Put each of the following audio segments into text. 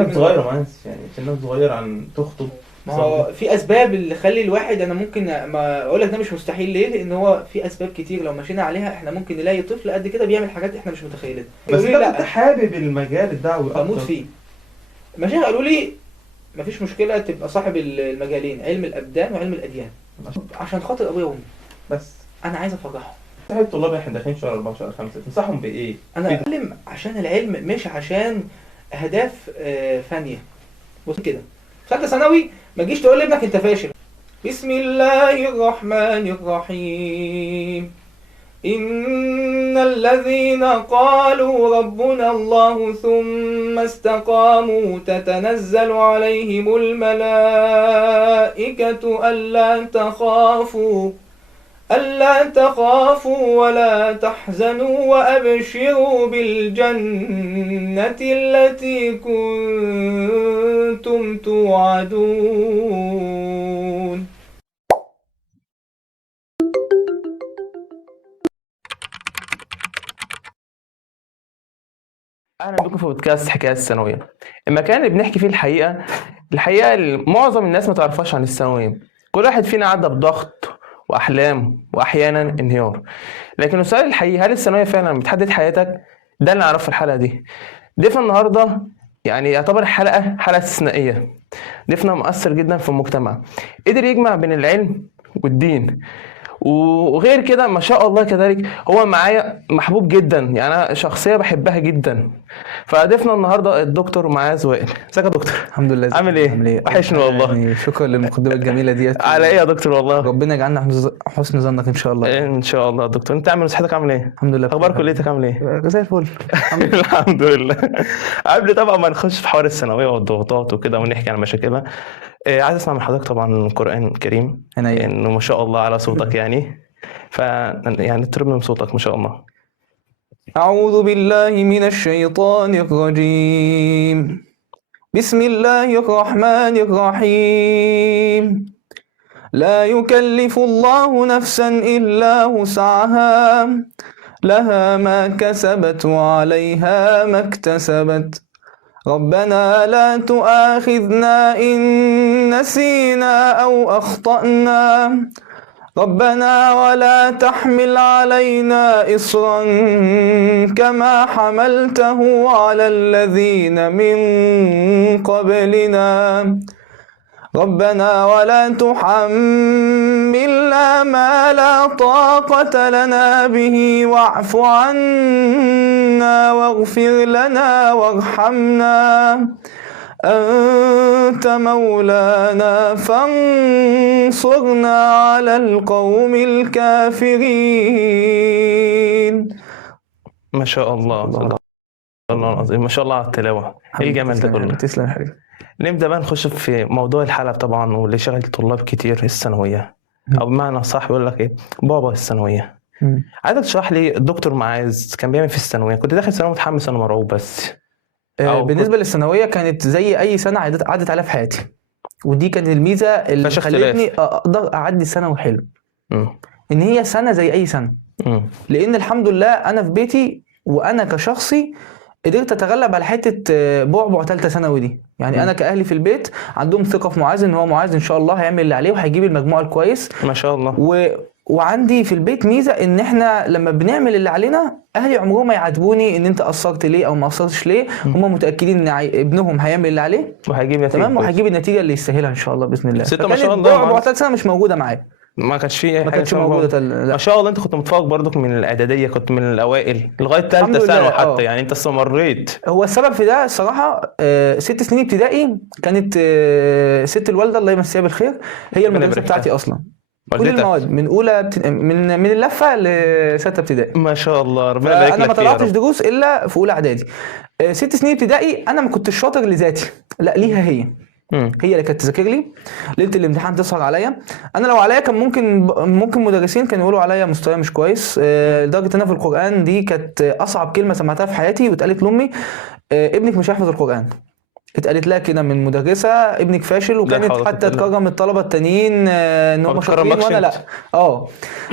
سنك صغير يا مهندس، يعني سنك صغير عن تخطب. ما هو في اسباب اللي خلي الواحد، انا ممكن ما اقول لك ده مش مستحيل. ليه؟ لان هو في اسباب كتير لو مشينا عليها احنا ممكن نلاقي طفل قد كده بيعمل حاجات احنا مش متخيلينها. بس يقولوا لي انت كنت لا، حابب المجال الدعوي بموت اكتر. فيه. المشايخ قالوا لي مفيش مشكله تبقى صاحب المجالين، علم الابدان وعلم الاديان، عشان خاطر ابويا وامي. بس انا عايز افرحهم. صحيح الطلاب احنا داخلين شهر 4 شهر 5 تنصحهم بايه؟ انا بتكلم عشان العلم مش عشان اهداف فانيه. بص كده، ثالثه ثانوي ما تجيش تقول لابنك انت فاشل. بسم الله الرحمن الرحيم. إن الذين قالوا ربنا الله ثم استقاموا تتنزل عليهم الملائكة ألا تخافوا ولا تحزنوا وأبشروا بالجنة التي كنتم توعدون. اهلا بكم في بودكاست حكايات الثانويه، المكان اللي بنحكي فيه الحقيقه اللي معظم الناس ما تعرفهاش عن الثانويه. كل واحد فينا عدى بضغط واحلام واحيانا انهيار، لكن السؤال الحقيقي، هل الثانويه فعلا بتحدد حياتك؟ ده اللي نعرفه في الحلقه دي. ضيفنا النهارده يعني يعتبر حلقه استثنائيه. ضيفنا مؤثر جدا في المجتمع، قدر يجمع بين العلم والدين، وغير كده ما شاء الله كذلك هو معايا محبوب جدا، يعني انا شخصيه بحبها جدا. فضيفنا النهارده الدكتور معاذ وائل. ازيك يا دكتور؟ الحمد لله. عامل ايه؟ وحشني والله. يعني شكرا للمقدمه الجميله ديت. على ايه يا دكتور؟ والله ربنا يجعلنا حسن ظنك ان شاء الله. ان شاء الله يا دكتور. انت عامل صحتك عامل ايه؟ الحمد لله. اخبار كليتك عامل ايه؟ زي الفل. الحمد لله. قبل طبعا ما نخش في حوار الثانويه والضغوطات وكده ونحكي عن مشاكلها، عايز اسمع من حضرتك طبعا القران الكريم، انه ما شاء الله على صوتك يعني يعني ترمم صوتك ما شاء الله. أعوذ بالله من الشيطان الرجيم. بسم الله الرحمن الرحيم. لا يكلف الله نفسا إلا وسعها، لها ما كسبت وعليها ما اكتسبت. ربنا لا تؤاخذنا إن نسينا أو أخطأنا، ربنا ولا تحمل علينا إصرا كما حملته على الذين من قبلنا، ربنا ولا تحملنا ما لا طاقة لنا به واعف عنا واغفر لنا وارحمنا، أنت مولانا فانصرنا على القوم الكافرين. ما شاء الله. الله العظيم، ما شاء الله على التلاوة. ايه الجمال ده كله؟ تسلم حبيبي. نبدأ بقى نخش في موضوع الحلقة طبعا، واللي شغل طلاب كتير الثانوية، او بمعنى صح بيقول لك ايه، بابا الثانوية. عايزك تشرح لي الدكتور معاذ كان بيعمل في الثانوية. كنت داخل ثانوية متحمس انا مرعوب بس. بالنسبة للثانوية كانت زي أي سنة عدت عليها في حياتي، ودي كانت الميزة اللي خلتني أقدر أعدي ثانوي حلو. إن هي سنة زي أي سنة. لأن الحمد لله أنا في بيتي وأنا كشخصي قدرت أتغلب على حتة بعبع ثالثة ثانوي دي. يعني أنا كأهلي في البيت عندهم ثقة في معاذ، إن هو معاذ إن شاء الله هيعمل اللي عليه وهيجيب المجموع الكويس ما شاء الله. وعندي في البيت ميزة ان احنا لما بنعمل اللي علينا اهلي عمرهم ما يعاتبوني ان انت قصرت ليه او ما قصرتش ليه. هم متاكدين ان ابنهم هيعمل اللي عليه وهيجيب نتيجه تمام، وهيجيب النتيجه اللي يستاهلها ان شاء الله باذن الله. ستة ما شاء الله. بعد سنه مش موجوده معايا، ما كانش فيه ما كانتش موجوده. ما شاء الله. انت كنت متفوق برضك من الاعداديه، كنت من الاوائل لغايه ثالثه ثانوي حتى. يعني انت استمريت. هو السبب في ده الصراحه 6 سنين ابتدائي كانت ست الوالده الله يمسيها بالخير هي المدرسه بتاعتي اصلا. كل المواد من اولى من اللفه لسته ابتدائي. ما شاء الله، ربنا يبارك لك. انا ما طلعتش دروس الا في اولى اعدادي. 6 سنين ابتدائي انا ما كنتش شاطر لذاتي، لا ليها هي. هي اللي كانت تذاكر لي ليله الامتحان، تسهر عليا. انا لو عليا كان ممكن مدرسين كانوا يقولوا عليا مستواي مش كويس. لدرجه ان انا في القران دي كانت اصعب كلمه سمعتها في حياتي، واتقالت لامي ابنك مش هيحفظ القران. اتقالت لها كده من مدرسه ابنك فاشل، وكانت حتى تكرم الطلبه التانيين ان هم شاطرين وانا لا.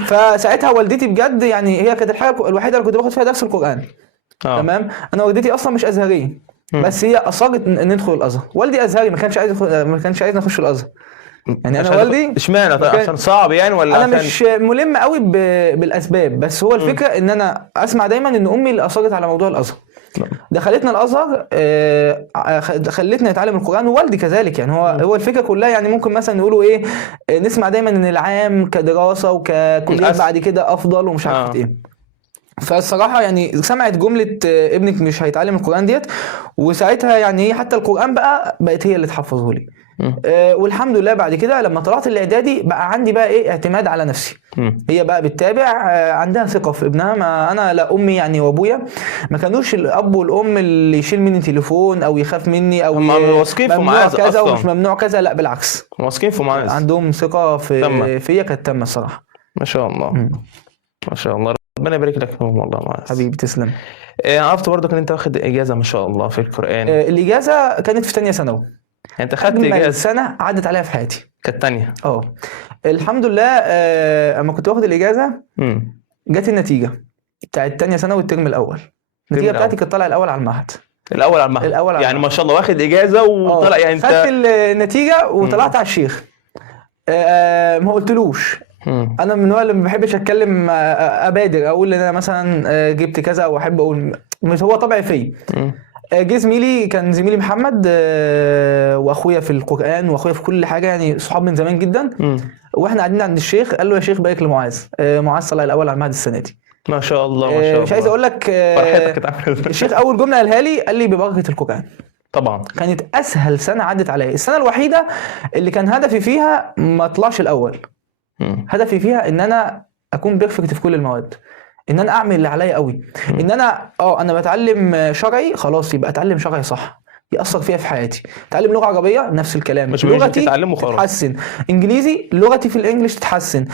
فساعتها والدتي بجد يعني هي كانت الحاجه الوحيده اللي كنت باخد فيها درس القران. تمام. انا والدتي اصلا مش ازهريه، بس هي اصرت ان ندخل الازهر. والدي ازهري، ما كانش عايز نخش الازهر. يعني انا والدي اشمعنى عشان صعب يعني ولا انا عشان مش ملم قوي بالاسباب، بس هو الفكره ان انا اسمع دايما ان امي اللي اصرت على موضوع الازهر. دخلتنا الازهر، خلتنا نتعلم القران، ووالدي كذلك. يعني هو الفكره كلها، يعني ممكن مثلا نقولوا ايه، نسمع دايما ان العام كدراسه وككليه بعد كده افضل ومش عارف ايه. فالصراحه يعني سمعت جمله ابنك مش هيتعلم القران ديت، وساعتها يعني هي حتى القران بقت هي اللي تحفظه لي. والحمد لله بعد كده لما طلعت الاعدادي بقى عندي بقى ايه اعتماد على نفسي. هي بقى بتتابع، عندها ثقه في ابنها. ما انا لا امي يعني وابويا ما كانوش الاب والام اللي يشيل مني تليفون او يخاف مني او واثقين في ممنوع معاذ كذا اصلا ومش ممنوع كذا، لا بالعكس واثقين في معاذ، عندهم ثقه فيا كانت تامه الصراحه. ما شاء الله ما شاء الله، ربنا يبارك لك فيهم والله معاذ. حبيبي تسلم. عرفت برضك ان انت واخد اجازه ما شاء الله في القران. الاجازه كانت في ثانيه ثانوي. يعني انت خدت اجازه سنه عدت عليها في حياتي، كانت تانية. الحمد لله. اما كنت واخد الاجازه جت النتيجه بتاعت ثانيه ثانوي الترم الاول. النتيجه بتاعتي كانت طالعه الاول على المعهد. الاول على المعهد يعني ما شاء الله واخد اجازه وطلع. يعني انت خدت النتيجه وطلعت على الشيخ. ما قلتلوش. انا من النوع اللي ما بحبش اتكلم، ابادر اقول ان انا مثلا جبت كذا او احب اقول، مش هو طبعي فيا. جه زميلي، كان زميلي محمد، واخويا في القرآن واخويا في كل حاجه، يعني صحاب من زمان جدا. واحنا قاعدين عند الشيخ، قال له يا شيخ بارك لمعاذ. معاذ طلع الاول على المعهد السنه دي. ما شاء الله ما شاء الله. مش عايز اقول لك الشيخ اول جمله قالها لي، قال لي ببركه القرآن. طبعا كانت اسهل سنه عدت عليا، السنه الوحيده اللي كان هدفي فيها ما اطلعش الاول. هدفي فيها ان انا اكون بيرفكت في كل المواد، ان انا اعمل اللي عليا قوي، ان انا بتعلم شرعي، خلاص يبقى اتعلم شرعي صح يأثر فيها في حياتي. اتعلم لغه عربيه نفس الكلام، مش لغتي تتعلمه تتحسن، انجليزي لغتي في الانجليش تتحسن،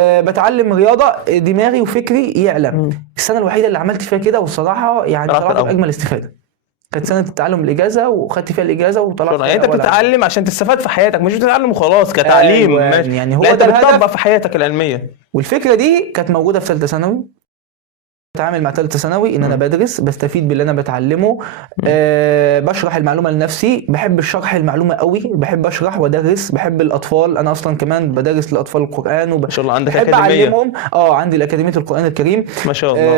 بتعلم رياضه دماغي وفكري يعلم. السنه الوحيده اللي عملت فيها كده، والصراحه يعني طلعت باجمل استفاده. كانت سنه التعلم الاجازه، وخدت فيها الاجازه وطلعت. يعني انت بتتعلم عشان تستفاد في حياتك، مش بتتعلم وخلاص كتعليم. يعني هو ده انت بتطبق في حياتك العلميه. والفكره دي كانت موجوده في ثالثه ثانوي. بتعامل مع ثالثه ثانوي ان انا بدرس، بستفيد باللي انا بتعلمه. بشرح المعلومه لنفسي، بحب الشرح المعلومه قوي، بحب اشرح وادرس، بحب الاطفال. انا اصلا كمان بدرس لاطفال القران، ما شاء الله عندك بحب اعلمهم. عندي الاكاديميه القران الكريم ما شاء الله.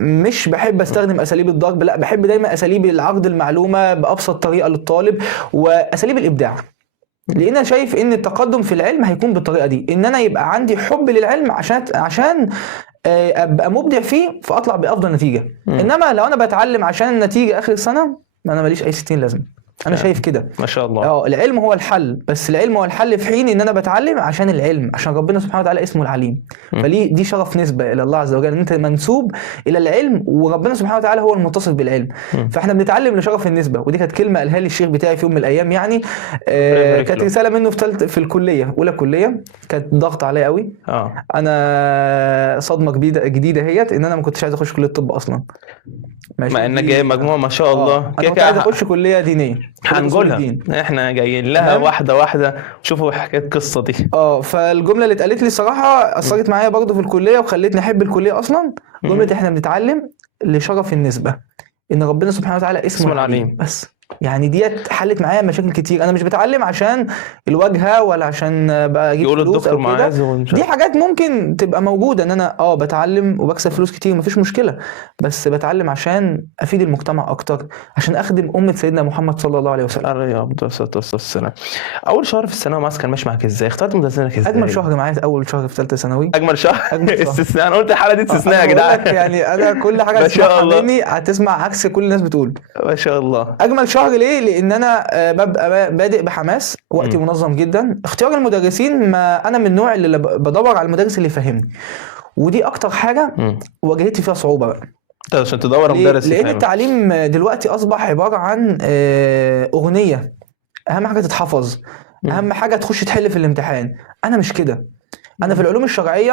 مش بحب استخدم اساليب الضرب، لا بحب دايما اساليب العرض المعلومه بابسط طريقه للطالب، واساليب الابداع. لان انا شايف ان التقدم في العلم هيكون بالطريقه دي، ان انا يبقى عندي حب للعلم عشان ابقى مبدع فيه فاطلع بافضل نتيجه. انما لو انا بتعلم عشان النتيجه اخر السنه، انا ماليش اي 60 لازمه. انا شايف كده. ما شاء الله. العلم هو الحل، بس العلم هو الحل في حين ان انا بتعلم عشان العلم، عشان ربنا سبحانه وتعالى اسمه العليم. فليه دي شرف نسبه الى الله عز وجل، ان انت منسوب الى العلم، وربنا سبحانه وتعالى هو المتصف بالعلم. فاحنا بنتعلم لشرف النسبه. ودي كانت كلمه قالها لي الشيخ بتاعي في يوم من الايام. يعني كانت رساله منه في الكليه، اولى كليه، كانت ضغط عليا قوي. انا صدمه جديده هيت، ان انا ما كنتش عايز اخش كليه الطب اصلا، مع انك جاي مجموعه ما شاء الله. انا كنت عايز اخش كليه دينيه، هنقولها احنا جايين لها واحده واحده. شوفوا حكايه القصه دي. فالجمله اللي اتقالت لي صراحه اثرت معايا برضو في الكليه، وخلتني احب الكليه اصلا. جمله احنا بنتعلم لشرف النسبه، ان ربنا سبحانه وتعالى اسمه العليم. بس يعني ديت حلت معايا مشاكل كتير. انا مش بتعلم عشان الواجهه ولا عشان بقى اجيب فلوس او كده. دي حاجات ممكن تبقى موجوده، ان انا بتعلم وبكسب فلوس كتير، مفيش مشكله. بس بتعلم عشان افيد المجتمع اكتر، عشان اخدم امه سيدنا محمد صلى الله عليه وسلم. عليه الصلاه والسلام. اول شهر في الثانويه معاذ كان ماشي معاك ازاي؟ اخترت مدرسينك ازاي؟ اجمل شهر معايا اول شهر في ثالثه ثانوي. اجمل شهر استثناء. انا قلت الحاله دي استثناء يا جدعان. يعني انا كل حاجه هتسمعها مني هتسمع عكس كل الناس بتقول. ما شاء الله. اجمل شهر ليه؟ لان انا ببقى بادئ بحماس، وقتي منظم جدا. اختيار المدرسين، ما انا من النوع اللي بدور على المدرس اللي يفهمني، ودي اكتر حاجه واجهتي فيها صعوبه بقى. عشان تدور مدرس لان التعليم دلوقتي اصبح عباره عن اغنيه، اهم حاجه تتحفظ، اهم حاجه تخش تحل في الامتحان. انا مش كده. انا في العلوم الشرعيه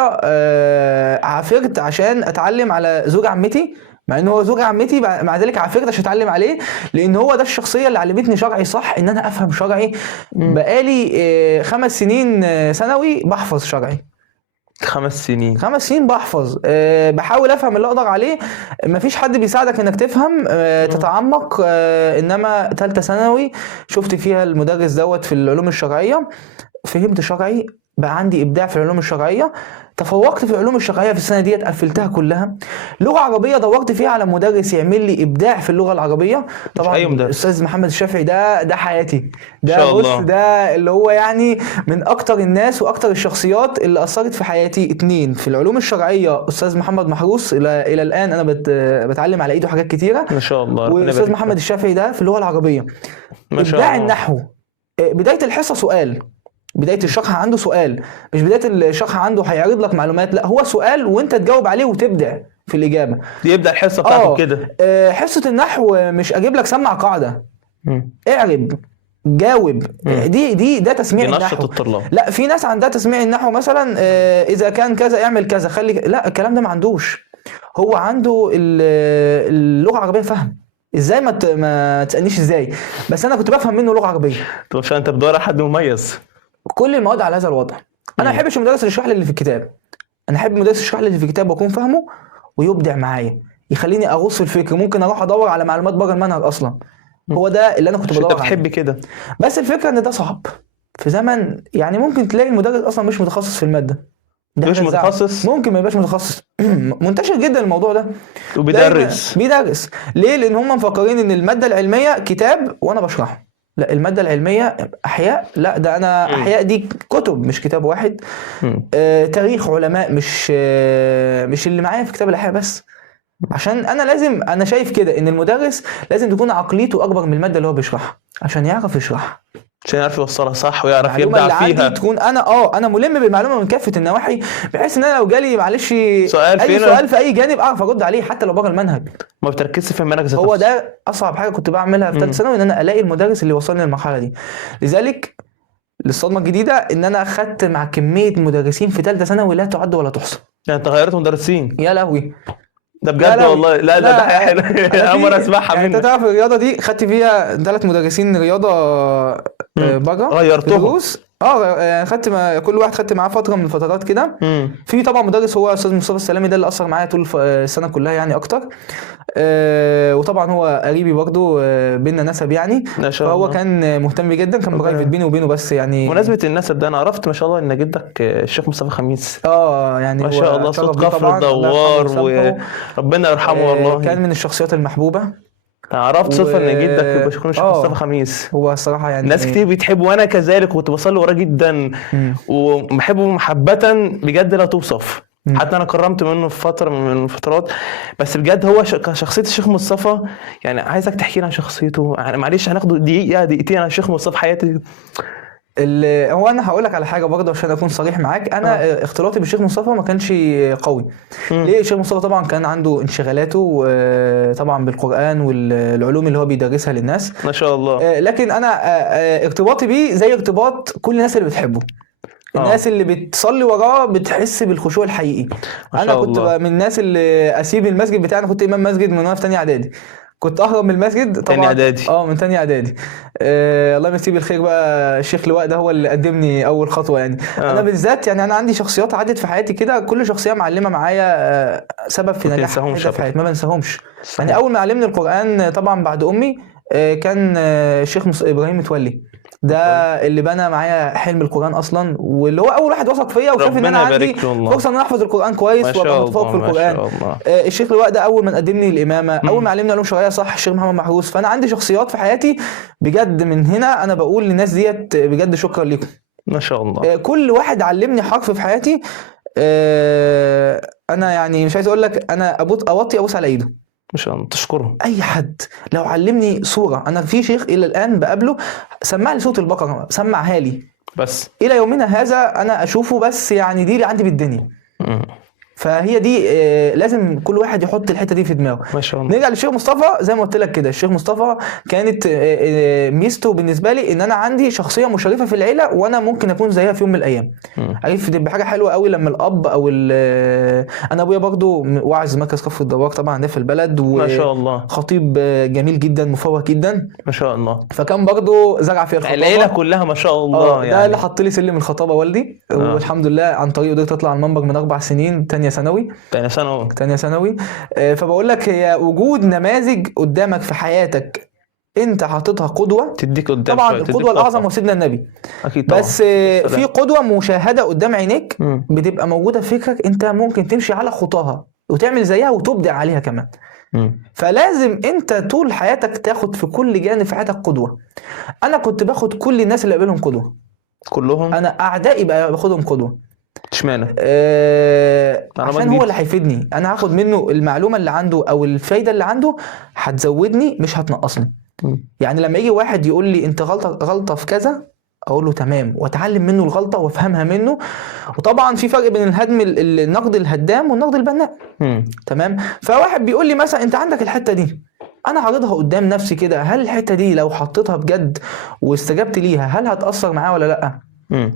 عافرت عشان اتعلم على زوج عمتي، مع ان هو زوج عمتي، مع ذلك عافرت عشان اتعلم عليه، لان هو ده الشخصيه اللي علمتني شرعي صح، ان انا افهم شرعي. بقالي 5 سنين ثانوي بحفظ شرعي. 5 سنين 5 سنين بحفظ، بحاول افهم اللي اقدر عليه. مفيش حد بيساعدك انك تفهم تتعمق. انما ثالثه ثانوي شفت فيها المدرس دوت في العلوم الشرعيه، فهمت شرعي، بقى عندي ابداع في العلوم الشرعيه، تفوقت في العلوم الشرعيه في السنه ديت، قفلتها كلها. لغه عربيه دورت فيها على مدرس يعمل لي ابداع في اللغه العربيه، طبعا أي مدرس. الاستاذ محمد الشافعي ده حياتي، ده شاء بص الله. ده اللي هو يعني من اكتر الناس واكتر الشخصيات اللي اثرت في حياتي. 2 في العلوم الشرعيه استاذ محمد محروس، الى الان انا بتعلم على ايده حاجات كتيره. ما شاء الله. ربنا واستاذ يبارك محمد الشافعي ده في اللغه العربيه. ما شاء ابداع الله. النحو، بدايه الحصه سؤال، بدايه الشرح عنده سؤال، مش بدايه الشرح عنده هيعرض لك معلومات، لا هو سؤال وانت تجاوب عليه وتبدع في الاجابه. يبدا الحصه بتاعته كده. حصه النحو مش اجيب لك سمع قاعده، اعرب، جاوب. ده تسميع ينشط النحو. الطلاب. لا في ناس عندها تسميع النحو مثلا اذا كان كذا اعمل كذا خلي، لا الكلام ده ما عندوش. هو عنده اللغه العربيه فهم. ازاي ما تسالنيش ازاي، بس انا كنت بفهم منه لغه عربيه. طب عشان انت بتدور على حد مميز. كل المواد على هذا الوضع. انا ما احبش المدرس اللي يشرح لي اللي في الكتاب، انا احب المدرس يشرح لي اللي في الكتاب واكون فاهمه ويبدع معايا، يخليني اغوص في الفكر، ممكن اروح ادور على معلومات بره المنهج اصلا. هو ده اللي انا كنت بدور انت عليه. بتحب كده. بس الفكره ان ده صعب في زمن، يعني ممكن تلاقي المدرس اصلا مش متخصص في الماده، مش متخصص، ممكن ما يبقاش متخصص. منتشر جدا الموضوع ده. وبيدرس ليه؟ لان هم مفكرين ان الماده العلميه كتاب وانا بشرحه. لا الماده العلميه احياء، لا ده انا احياء دي كتب مش كتاب واحد. تاريخ علماء مش اللي معايا في كتاب الاحياء بس. عشان انا شايف كده ان المدرس لازم تكون عقليته اكبر من الماده اللي هو بيشرحها عشان يعرف يشرحها، عشان يعرف يوصلها صح ويعرف المعلومه يبدع اللي فيها. عندي تكون انا ملم بالمعلومه من كافه النواحي، بحيث ان انا لو جالي معلش سؤال اي فينا. سؤال في اي جانب اعرف ارد عليه حتى لو بره المنهج. ما بتركزش في المنهج ذات هو نفسه. ده اصعب حاجه كنت بعملها في ثالثه ثانوي، ان انا الاقي المدرس اللي وصلني للمرحله دي. لذلك للصدمه الجديده ان انا اخدت مع كميه مدرسين في ثالثه ثانوي لا تعد ولا تحصى. يعني انت غيرت مدرسين؟ يا لهوي ده بجد والله. لا ده حاجه حلوه. اول مره اسمعها يعني انت منك. تعرف الرياضه دي خدت فيها 3 مدرسين رياضه بره غيرتهم. دروس. خدت كل واحد خدت معاه فتره من الفترات كده. في طبعا مدرس هو استاذ مصطفى السلامي، ده اللي اثر معايا طول السنه كلها يعني اكتر. وطبعا هو قريبي برضه بينا نسب يعني، ما شاء فهو الله. كان مهتم جدا، كان برايفت بيني وبينه بس يعني. بمناسبه النسب ده انا عرفت ما شاء الله ان جدك الشيخ مصطفى خميس. يعني ما شاء الله صوت طبعاً، كفر الدوار وربنا يرحمه والله. كان من الشخصيات المحبوبه. عرفت صدفه ان جدك بيكون الشيخ مصطفى خميس. هو الصراحه يعني ناس كتير بيتحبه وانا كذلك، كنت بصلي وراه جدا وبحبه محبه بجد لا توصف. حتى انا كرمت منه في فتره من الفترات. بس بجد هو كشخصيه الشيخ مصطفى، يعني عايزك تحكي لي عن شخصيته. يعني معلش هناخد دقيقتين عن الشيخ مصطفى حياتي. هو انا هقول لك على حاجه برضه عشان اكون صريح معاك. انا اختلاطي بالشيخ مصطفى ما كانش قوي. ليه؟ الشيخ مصطفى طبعا كان عنده انشغالاته طبعا بالقران والعلوم اللي هو بيدرسها للناس ما شاء الله. لكن انا ارتباطي بيه زي ارتباط كل الناس اللي بتحبه. الناس اللي بتصلي وراه بتحس بالخشوع الحقيقي. انا كنت من الناس اللي اسيب المسجد بتاعي. انا كنت امام مسجد من وانا في ثانيه اعدادي، كنت اهرب من المسجد طبعا. تاني اعدادي. من ثانيه اعدادي. الله يمسيه بالخير بقى، الشيخ لواء ده هو اللي قدمني اول خطوه يعني. انا بالذات يعني انا عندي شخصيات عدت في حياتي كده، كل شخصيه معلمه معايا سبب في نجاح في حياتي، ما بنساهمش. يعني اول ما علمني القران طبعا بعد امي كان الشيخ ابراهيم متولي، ده اللي بنى معايا حلم القرآن اصلا، واللي هو اول واحد وثق فيا وشاف ان انا عندي فرصه ان انا احفظ القرآن كويس وابقى متفوق في القرآن. الشيخ لواء ده اول ما قدمني الامامه، اول ما علمني علوم شرعيه صح الشيخ محمد محروس. فانا عندي شخصيات في حياتي بجد، من هنا انا بقول للناس ديت بجد شكرا لكم ما شاء الله. كل واحد علمني حرف في حياتي. انا يعني مش عايز اقول لك انا ابوس على ايده. مش تشكره. اي حد لو علمني صوره، انا في شيخ الى الان بقابله سمع لي صوت البقره، سمعها لي بس الى يومنا هذا انا اشوفه، بس يعني دي اللي عندي بالدنيا. فهي دي لازم كل واحد يحط الحته دي في دماغه. ما شاء الله. نرجع للشيخ مصطفى، زي ما قلت لك كده، الشيخ مصطفى كانت ميزته بالنسبه لي ان انا عندي شخصيه مشرفه في العيله، وانا ممكن اكون زيها في يوم من الايام. عارف دي بحاجه حلوه قوي لما الاب او انا ابويا برضو واعظ مركز كفر الدوار طبعا ده في البلد، ما شاء الله. خطيب جميل جدا مفوه جدا ما شاء الله. فكان برضو زرع فيها الخطابه. العيله كلها ما شاء الله ده يعني. اللي حط لي سلم الخطابه والدي، والحمد لله عن طريقه قدرت اطلع على المنبر من 4 سنين تانية ثانوي. تانية ثانوي. فبقول لك هي وجود نماذج قدامك في حياتك انت حاططها قدوه تديك قدام طبعا. شوية، القدوه تديك الاعظم طاقة. هو سيدنا النبي اكيد طبعا. بس في قدوه مشاهده قدام عينيك بتبقى موجوده في فكرك، انت ممكن تمشي على خطاها وتعمل زيها وتبدع عليها كمان. فلازم انت طول حياتك تاخد في كل جانب في حياتك قدوه. انا كنت باخد كل الناس اللي قابلهم قدوه، كلهم. انا اعدائي بقى باخدهم قدوه. اشمعنى؟ عشان هو اللي هيفيدني، انا هاخد منه المعلومه اللي عنده او الفايده اللي عنده هتزودني مش هتنقصني. يعني لما يجي واحد يقول لي انت غلطه في كذا، اقول له تمام واتعلم منه الغلطه وافهمها منه. وطبعا في فرق بين النقد الهدام والنقد البناء. تمام. فواحد بيقول لي مثلا انت عندك الحته دي، انا عارضها قدام نفسي كده، هل الحته دي لو حطيتها بجد واستجبت ليها هل هتاثر معاه ولا لا؟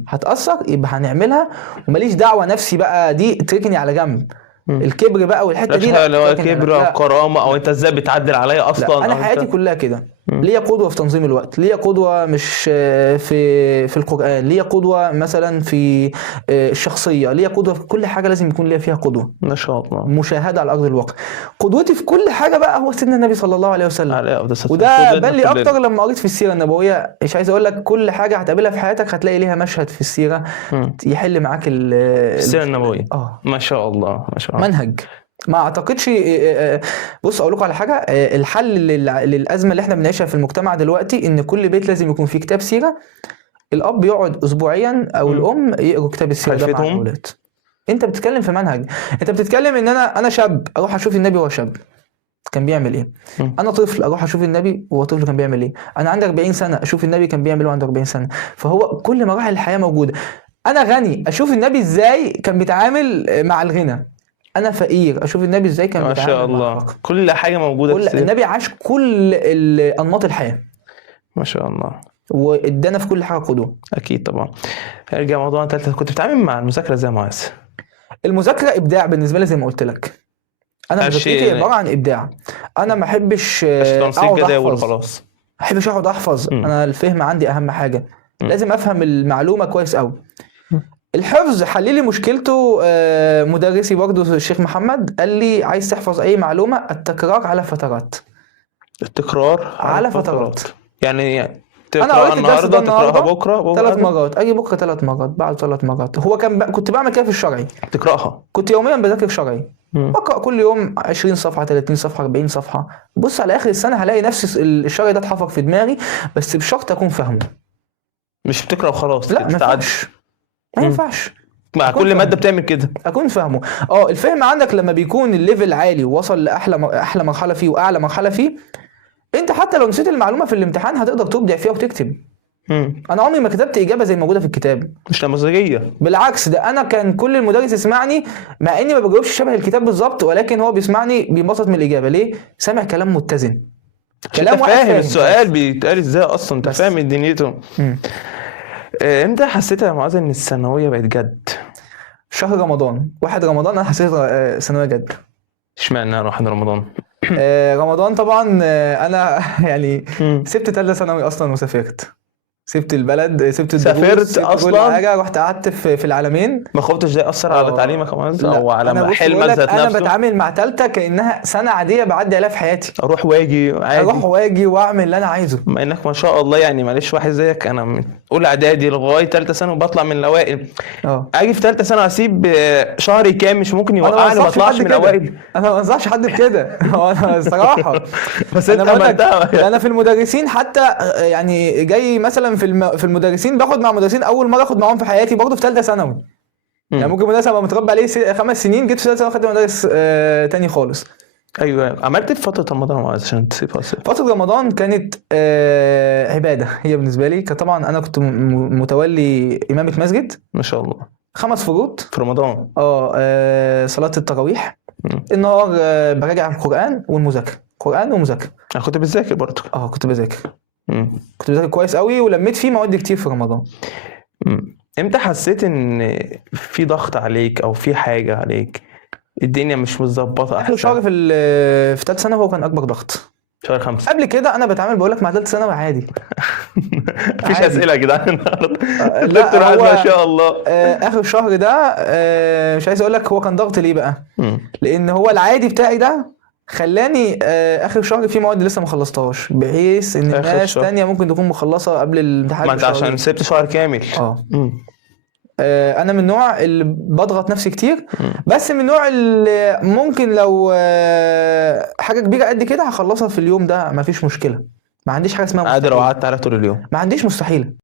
هتاثر، يبقى هنعملها وماليش دعوه نفسي بقى، دي تركني على جنب. الكبر بقى والحته دي لا، لو كبر او كرامه او انت ازاي بتعدل عليا اصلا. لا، انا حياتي كلها كده. ليا قدوه في تنظيم الوقت، ليا قدوه مش في القران، ليا قدوه مثلا في الشخصيه، ليا قدوه في كل حاجه، لازم يكون ليا فيها قدوه. ما شاء الله. مشاهده على ارض الواقع. قدوتي في كل حاجه بقى هو سيدنا النبي صلى الله عليه وسلم. وده بان لي اكتر لما قريت في السيره النبويه. مش عايز اقول لك كل حاجه هتقابلها في حياتك هتلاقي ليها مشهد في السيره يحل معاك السيره النبويه. ما شاء الله. ما شاء الله. منهج. ما اعتقدش. بص اقول لكم على حاجه، الحل للازمه اللي احنا بنعيشها في المجتمع دلوقتي ان كل بيت لازم يكون فيه كتاب سيره. الاب يقعد اسبوعيا او الام يقروا كتاب السيره ده مع الاولاد. انت بتتكلم في منهج، انت بتتكلم ان انا شاب اروح اشوف النبي وهو شاب كان بيعمل ايه. انا طفل اروح اشوف النبي وهو طفل كان بيعمل ايه. انا عندي 40 سنه اشوف النبي كان بيعمل ايه وعنده 40 سنه. فهو كل مراحل الحياه موجوده. انا غني اشوف النبي ازاي كان بيتعامل مع الغنى. انا فقير اشوف النبي ازاي كان بيتعامل. ما شاء الله. كل حاجه موجوده في النبي عاش كل انماط الحياه. ما شاء الله. وادانا في كل حاجه قدوه. اكيد طبعا. ارجع موضوع ثالث، كنت بتتعامل مع المذاكره ازاي يا معاذ؟ المذاكره ابداع بالنسبه لي زي ما قلت لك. انا مذاكرتي عباره عن ابداع. انا ما احبش اقعد جداول خلاص. ما احبش اقعد احفظ. انا الفهم عندي اهم حاجه. لازم افهم المعلومه كويس قوي. الحفظ حل لي مشكلته مدرسي برضو الشيخ محمد قال لي عايز تحفظ اي معلومه التكرار على فترات. التكرار على فترات. يعني تقرا النهارده تقراها بكره 3 مرات، اجي بكره 3 مرات، بعد 3 مرات. هو كنت بعمل كده في الشرعي. تقراها. كنت يوميا بذاكر شرعي. بقرا كل يوم 20 صفحه 30 صفحه 40 صفحه. بص على اخر السنه هلاقي نفس الشرعي ده اتحفر في دماغي، بس بشرط اكون فاهمه. مش بتقرا وخلاص. لا ما ينفعش. مع كل ماده بتعمل كده اكون فاهمه. الفهم عندك لما بيكون الليفل عالي ووصل لاحلى مرحله فيه واعلى مرحله فيه، انت حتى لو نسيت المعلومه في الامتحان هتقدر تبدع فيها وتكتب. انا عمري ما كتبت اجابه زي موجوده في الكتاب. مش نموذجيه. بالعكس، ده انا كان كل المدرس يسمعني مع اني ما بجاوبش شبه الكتاب بالظبط، ولكن هو بيسمعني بينبسط من الاجابه. ليه؟ سامع كلام متزن، كلام فاهم السؤال بيتقال ازاي اصلا، انت فاهم دنيته. امتى حسيت يا معاذ ان الثانويه بقت جد؟ شهر رمضان. 1 رمضان انا حسيت ثانويه جد. اشمعنى 1 رمضان؟ رمضان طبعا انا يعني سبت 3 ثانوي اصلا وسافرت. سبت البلد، سبت الدروس، سافرت اصلا. حاجه رحت قعدت في العالمين. ما خفتش ده ياثر على تعليمك يا معاذ او على حلمك ذات نفسه؟ انا بتعامل مع ثالثه كانها سنه عاديه بعدي عليها في حياتي. اروح واجي عادي، اروح واجي واعمل اللي انا عايزه. ما انك ما شاء الله يعني معلش واحد زيك انا من اولى اعدادي لغايه ثالثه ثانوي بطلع من الاوائل. اجي في ثالثه ثانوي اسيب شهري كام مش ممكن يوقعني ما اطلعش من الاوائل. انا ما انصحش حد بكده. انا الصراحه بس انا في المدرسين حتى يعني جاي مثلا في المدرسين باخد مع مدرسين اول مره اخد معاهم في حياتي برضه في ثالثه ثانوي. يعني ممكن مدرس ابقى متربي عليه 5 سنين، جيت في ثالثه ثانوي خدت مدرس تاني خالص. ايوه. عملت في فتره رمضان عشان تسيبها؟ فتره رمضان كانت عباده هي بالنسبه لي. كان طبعا انا كنت متولي امامه مسجد. ما شاء الله. 5 فروض. في رمضان. صلاة التراويح. مم. النهار براجع القرآن والمذاكرة، قرآن ومذاكرة. انا كنت بذاكر برضه. كنت بذاكر. مم. كنت بذاكر كويس قوي، ولميت فيه مواد كتير في رمضان. امتى حسيت ان في ضغط عليك او في حاجة عليك، الدنيا مش متظبطة اخر شهر احسن؟ في ثالث ثانوي هو كان اكبر ضغط. شهر 5. قبل كده انا بتعامل بقول لك مع ثالث ثانوي عادي. مفيش عادي. اسئلة يا جدعان النهارده. لا، الدكتور قاعد هو ما شاء الله. اخر شهر ده مش عايز اقول لك هو كان ضغط ليه بقى، لان هو العادي بتاعي ده خلاني اخر شهر في مواد لسه ما خلصتهاش، بحيث ان آخر ناس شهر. تانية ممكن تكون مخلصه قبل الامتحان ما انت عشان سبت شهر كامل. انا من النوع اللي بضغط نفسي كتير، بس من النوع اللي ممكن لو حاجه كبيره قد كده هخلصها في اليوم ده، مفيش مشكله. ما عنديش حاجه اسمها قادر مستحيل. وقعدت على طول اليوم. ما عنديش مستحيل.